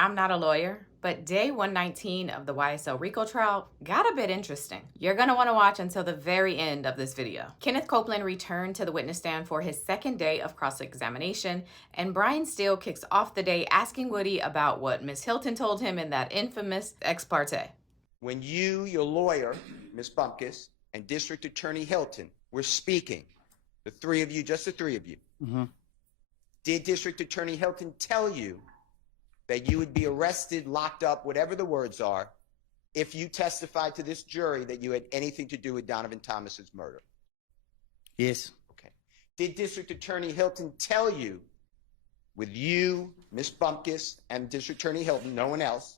I'm not a lawyer, but day 119 of the YSL Rico trial got a bit interesting. You're gonna wanna watch until the very end of this video. Kenneth Copeland returned to the witness stand for his second day of cross-examination, and Brian Steele kicks off the day asking Woody about what Ms. Hilton told him in that infamous ex parte. When you, your lawyer, Ms. Bumpkus, and District Attorney Hilton were speaking, the three of you, just the three of you, did District Attorney Hilton tell you that you would be arrested, locked up, whatever the words are, if you testified to this jury that you had anything to do with Donovan Thomas's murder? Yes. Okay. Did District Attorney Hilton tell you, with you, Ms. Bumpkus, and District Attorney Hilton, no one else,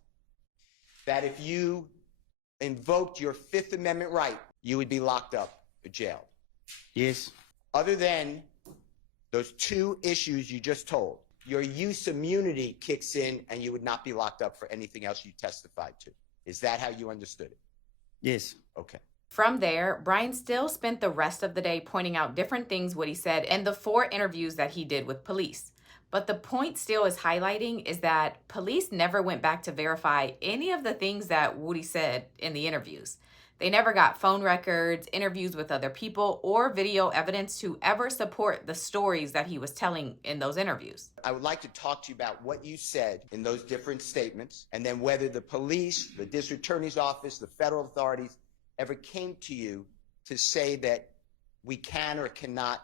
that if you invoked your Fifth Amendment right, you would be locked up or jailed? Yes. Other than those two issues you just told, your use immunity kicks in and you would not be locked up for anything else you testified to. Is that how you understood it? Yes. Okay. From there, Brian still spent the rest of the day pointing out different things Woody said in the 4 interviews that he did with police. But the point Steele is highlighting is that police never went back to verify any of the things that Woody said in the interviews. They never got phone records, interviews with other people, or video evidence to ever support the stories that he was telling in those interviews. I would like to talk to you about what you said in those different statements, and then whether the police, the district attorney's office, the federal authorities ever came to you to say that we can or cannot,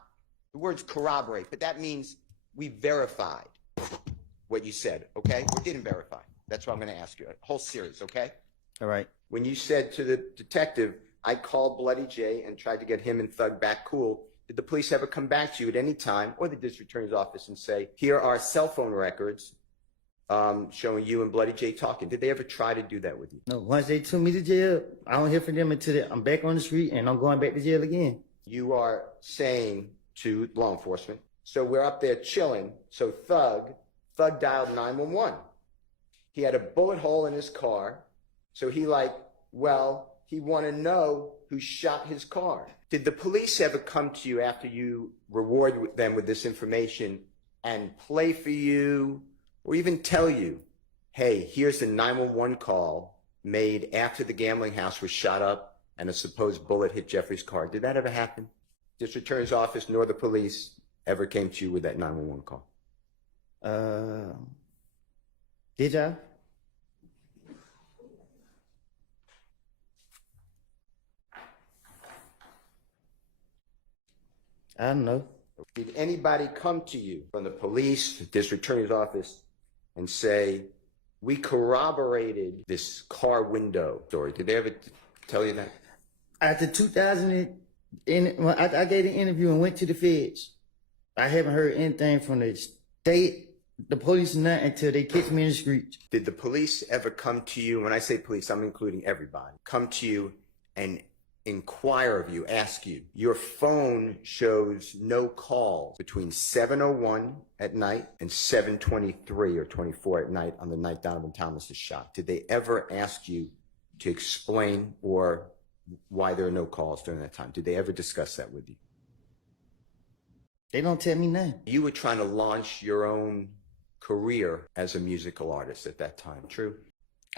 the words corroborate, but that means we verified what you said, okay? We didn't verify. That's what I'm going to ask you, a whole series, okay? All right. When you said to the detective, I called Bloody Jay and tried to get him and Thug back cool, did the police ever come back to you at any time, or the district attorney's office, and say, here are cell phone records showing you and Bloody Jay talking? Did they ever try to do that with you? No, once they took me to jail, I don't hear from them until I'm back on the street and I'm going back to jail again. You are saying to law enforcement, so we're up there chilling, so Thug dialed 911. He had a bullet hole in his car, so he he wanted to know who shot his car. Did the police ever come to you after you reward them with this information and play for you, or even tell you, hey, here's the 911 call made after the gambling house was shot up and a supposed bullet hit Jeffrey's car? Did that ever happen? District Attorney's office nor the police ever came to you with that 911 call? Did y'all? I don't know. Did anybody come to you from the police, the district attorney's office, and say, we corroborated this car window story? Did they ever tell you that? After 2000, when I gave an interview and went to the feds, I haven't heard anything from the state, the police, nothing until they kicked me in the streets. Did the police ever come to you, when I say police, I'm including everybody, come to you and inquire of you, ask you, your phone shows no calls between 7:01 at night and 7:23 or 24 at night on the night Donovan Thomas is shot? Did they ever ask you to explain or why there are no calls during that time? Did they ever discuss that with you? They don't tell me nothing. You were trying to launch your own career as a musical artist at that time, true?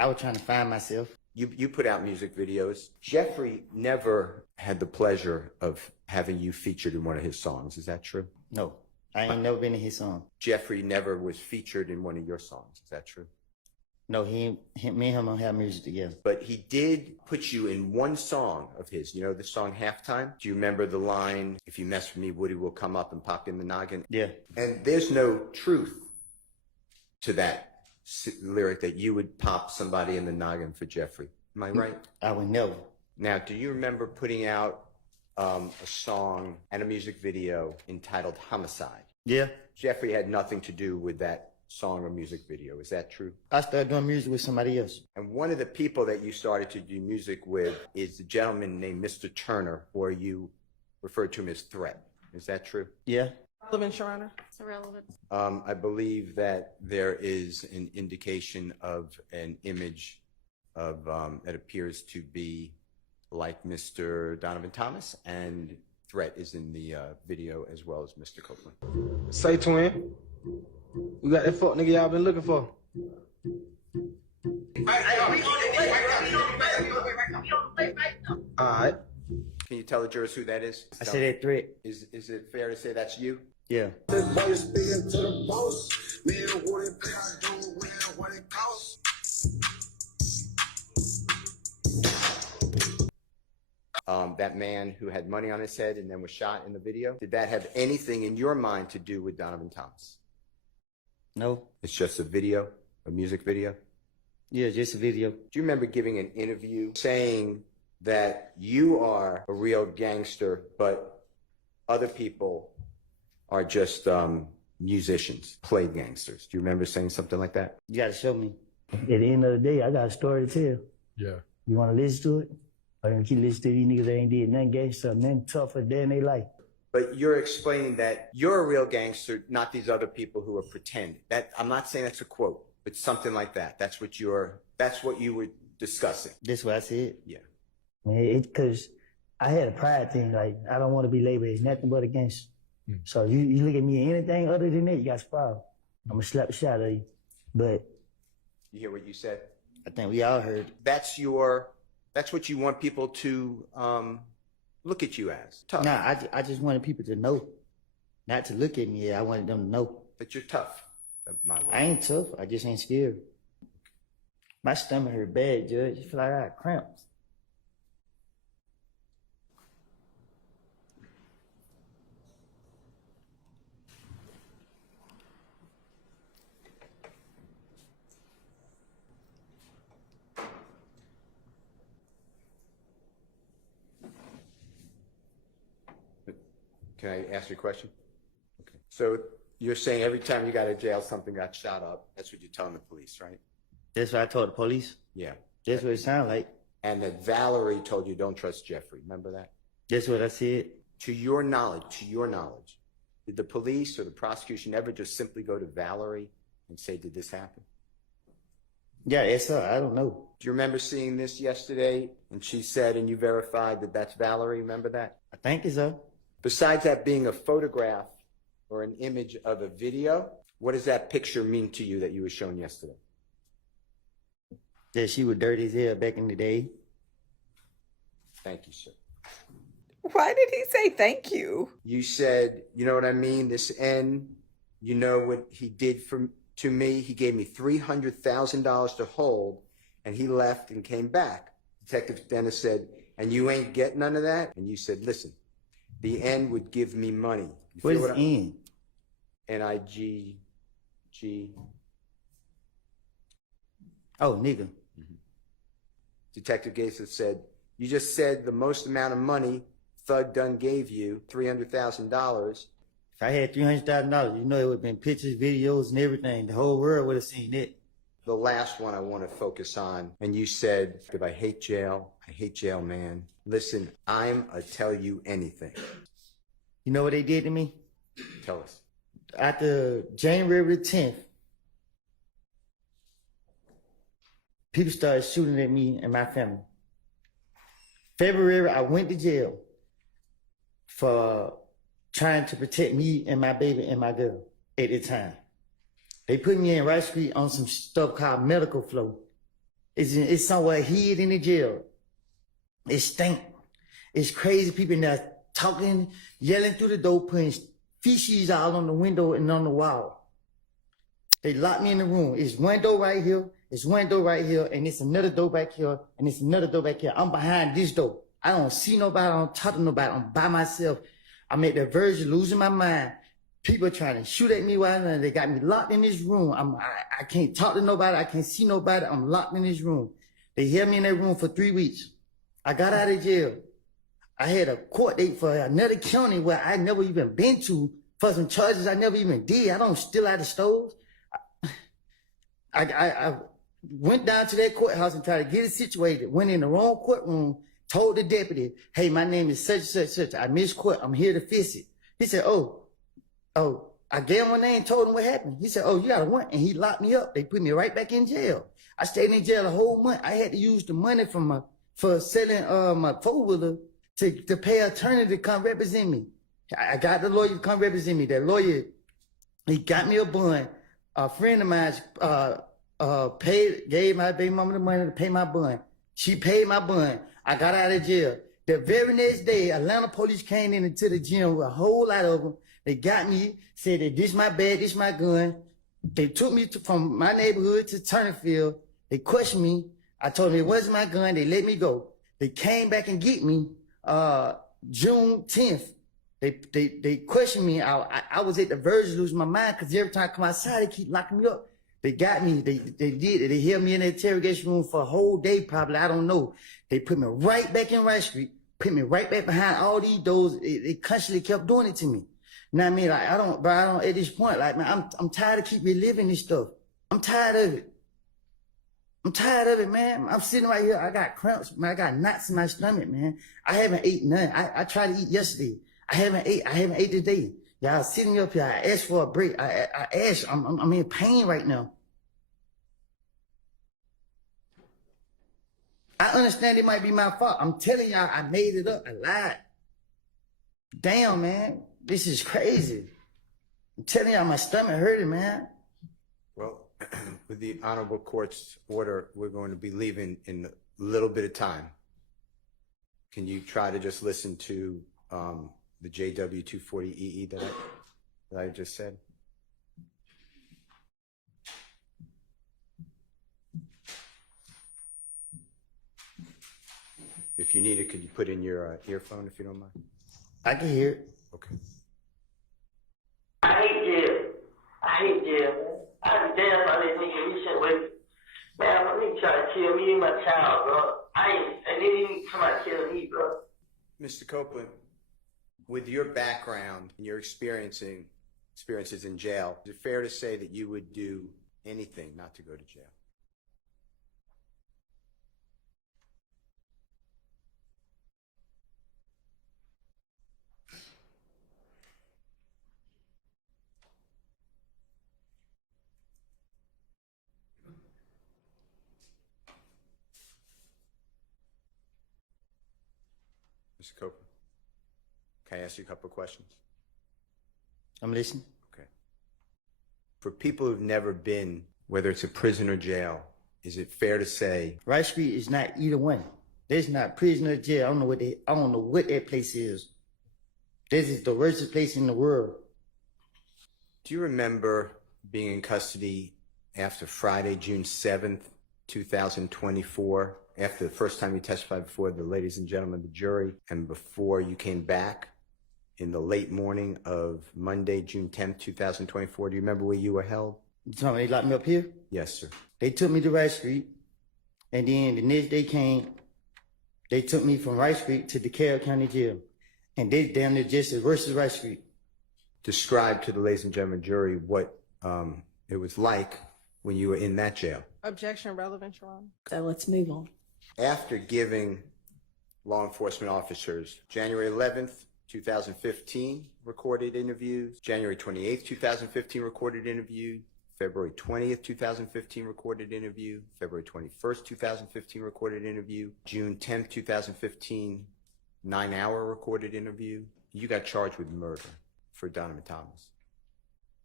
I was trying to find myself. You put out music videos. Jeffrey never had the pleasure of having you featured in one of his songs. Is that true? No, I ain't never been in his song. Jeffrey never was featured in one of your songs. Is that true? No, me and him don't have music together. But he did put you in one song of his. You know the song Halftime? Do you remember the line, if you mess with me, Woody will come up and pop in the noggin? Yeah. And there's no truth to that lyric that you would pop somebody in the noggin for Jeffrey. Am I right? I would never. Now, do you remember putting out a song and a music video entitled Homicide? Yeah. Jeffrey had nothing to do with that song or music video. Is that true? I started doing music with somebody else. And one of the people that you started to do music with is a gentleman named Mr. Turner, or you referred to him as Threat. Is that true? Yeah. Relevant, Your Honor. It's irrelevant. I believe that there is an indication of an image of that appears to be like Mr. Donovan Thomas, and Threat is in the video as well as Mr. Copeland. Say, twin, you got that fuck nigga y'all been looking for? All right. Can you tell the jurors who that is? I said that threat. Is it fair to say that's you? Yeah. That man who had money on his head and then was shot in the video, did that have anything in your mind to do with Donovan Thomas? No. It's just a video, a music video? Yeah, just a video. Do you remember giving an interview saying that you are a real gangster, but other people are just musicians, play gangsters? Do you remember saying something like that? You gotta show me. At the end of the day, I got a story to tell. Yeah. You want to listen to it? Or you keep listening to these niggas that ain't did nothing gangster, nothing tough a day in their life. But you're explaining that you're a real gangster, not these other people who are pretending. That I'm not saying that's a quote, but something like that. That's what you were discussing. That's what I said. Yeah. Because I had a pride thing. Like, I don't want to be labeled as nothing but a gangster. So you look at me anything other than that, you got a problem. I'm going to slap the shit out of you. But You hear what you said? I think we all heard. That's what you want people to look at you as. Tough. Nah, I just wanted people to know. Not to look at me. I wanted them to know. That you're tough. My word. I ain't tough. I just ain't scared. My stomach hurt bad, Judge. I feel like I got cramps. Can I ask you a question? Okay. So you're saying every time you got out of jail, something got shot up. That's what you're telling the police, right? That's what I told the police. Yeah. That's what it sounded like. And that Valerie told you don't trust Jeffrey. Remember that? That's what I said. To your knowledge, did the police or the prosecution ever just simply go to Valerie and say, did this happen? Yeah, it's I don't know. Do you remember seeing this yesterday? And she said, and you verified that that's Valerie. Remember that? I think it's so. Besides that being a photograph or an image of a video, what does that picture mean to you that you were shown yesterday? That she was dirty as hell back in the day. Thank you, sir. Why did he say thank you? You said, you know what I mean? This N, you know what he did to me? He gave me $300,000 to hold, and he left and came back. Detective Dennis said, and you ain't get none of that? And you said, listen, the N would give me money. What is N? N-I-G-G. Oh, nigga. Detective Gates said, you just said the most amount of money Thug done gave you, $300,000. If I had $300,000, you know it would have been pictures, videos, and everything. The whole world would have seen it. The last one I want to focus on, and you said, if I hate jail, man. Listen, I'm a tell you anything. You know what they did to me? Tell us. After January 10th, people started shooting at me and my family. February, I went to jail for trying to protect me and my baby and my girl at the time. They put me in Rice Street on some stuff called medical flow. It's somewhere hid in the jail. It stink. It's crazy people in there talking, yelling through the door, putting feces all on the window and on the wall. They locked me in the room. It's one door right here, it's one door right here, and it's another door back here, and it's another door back here. I'm behind this door. I don't see nobody, I don't talk to nobody, I'm by myself. I'm at the verge of losing my mind. People trying to shoot at me while they got me locked in this room. I can't talk to nobody, I can't see nobody, I'm locked in this room. They held me in that room for 3 weeks. I got out of jail. I had a court date for another county where I never even been to for some charges I never even did. I don't steal out of stores. I went down to that courthouse and tried to get it situated. Went in the wrong courtroom, told the deputy, hey, my name is such and such, such. I missed court. I'm here to fix it. He said, oh, I gave him my name, told him what happened. He said, oh, you got a warrant. And he locked me up. They put me right back in jail. I stayed in jail a whole month. I had to use the money for selling my four-wheeler to pay an attorney to come represent me. I got the lawyer to come represent me. That lawyer, he got me a bond. A friend of mine gave my baby mama the money to pay my bond. She paid my bond. I got out of jail. The very next day, Atlanta police came into the gym with a whole lot of them. They got me, said that this my bag, this my gun. They took me from my neighborhood to Turnerfield. They questioned me. I told them it wasn't my gun. They let me go. They came back and get me June 10th. They questioned me. I was at the verge of losing my mind because every time I come outside, they keep locking me up. They got me. They did it. They held me in the interrogation room for a whole day, probably. I don't know. They put me right back in Rice Street, put me right back behind all these doors. They constantly kept doing it to me. You know what I mean? Like, I don't, at this point, like, man, I'm tired of keep reliving this stuff. I'm tired of it. I'm tired of it, man. I'm sitting right here. I got cramps, man. I got knots in my stomach, man. I haven't ate none. I tried to eat yesterday. I haven't ate today. Y'all sitting up here. I asked for a break. I asked. I'm in pain right now. I understand it might be my fault. I'm telling y'all, I made it up. I lied. Damn, man. This is crazy. I'm telling y'all, my stomach hurting, man. Well, with the Honorable Court's order, we're going to be leaving in a little bit of time. Can you try to just listen to the JW240EE that I just said? If you need it, could you put in your earphone if you don't mind? I can hear it. Okay. I hate jail. I hate jail, man. I'd be damn how they think we shouldn't wait. Man, for me try to kill me and my child, bro. And then you come out kill me, bro. Mr. Copeland, with your background and your experiences in jail, is it fair to say that you would do anything not to go to jail? Mr. Copeland, can I ask you a couple of questions? I'm listening. Okay. For people who've never been, whether it's a prison or jail, is it fair to say Rice Street is not either one. There's not prison or jail. I don't know what that place is. This is the worst place in the world. do you remember being in custody after Friday, June 7th, 2024, after the first time you testified before the ladies and gentlemen of the jury, and before you came back in the late morning of Monday, June 10th, 2024? Do you remember where you were held? You talking about they locked me up here? Yes, sir. They took me to Rice Street, and then the next day came, they took me from Rice Street to DeKalb County Jail. And they damn near just as worse as Rice Street. Describe to the ladies and gentlemen jury what it was like when you were in that jail. Objection relevant, Your Honor. So let's move on. After giving law enforcement officers January 11th, 2015 recorded interviews, January 28th, 2015 recorded interview, February 20th, 2015 recorded interview, February 21st, 2015 recorded interview, June 10th, 2015 9-hour recorded interview, you got charged with murder for Donovan Thomas.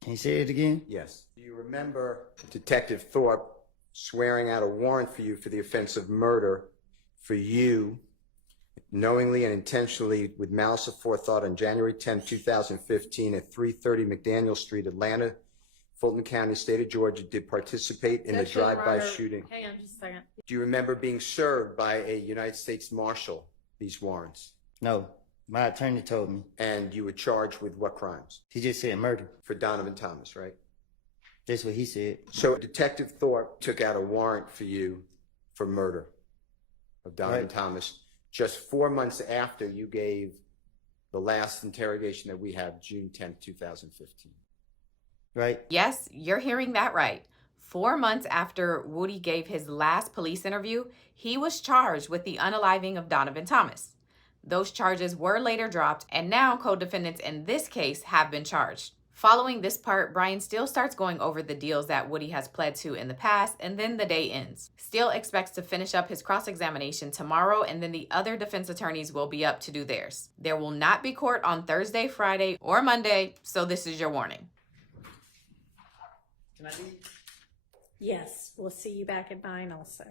Can you say it again? Yes. Do you remember Detective Thorpe swearing out a warrant for you for the offense of murder for you knowingly and intentionally with malice aforethought on January 10, 2015 at 330 McDaniel Street, Atlanta, Fulton County, state of Georgia, did participate in the drive-by shooting? Hang on just a second. Do you remember being served by a United States Marshal these warrants? No. My attorney told me. And you were charged with what crimes? He just said murder. For Donovan Thomas, right? That's what he said. So Detective Thorpe took out a warrant for you for murder of Donovan Thomas just 4 months after you gave the last interrogation that we have, June 10th, 2015. Right? Yes, you're hearing that right. 4 months after Woody gave his last police interview, he was charged with the unaliving of Donovan Thomas. Those charges were later dropped, and now co-defendants in this case have been charged. Following this part, Brian Steele starts going over the deals that Woody has pled to in the past, and then the day ends. Steele expects to finish up his cross-examination tomorrow, and then the other defense attorneys will be up to do theirs. There will not be court on Thursday, Friday, or Monday, so this is your warning. Can I leave? Yes, we'll see you back at 9 also.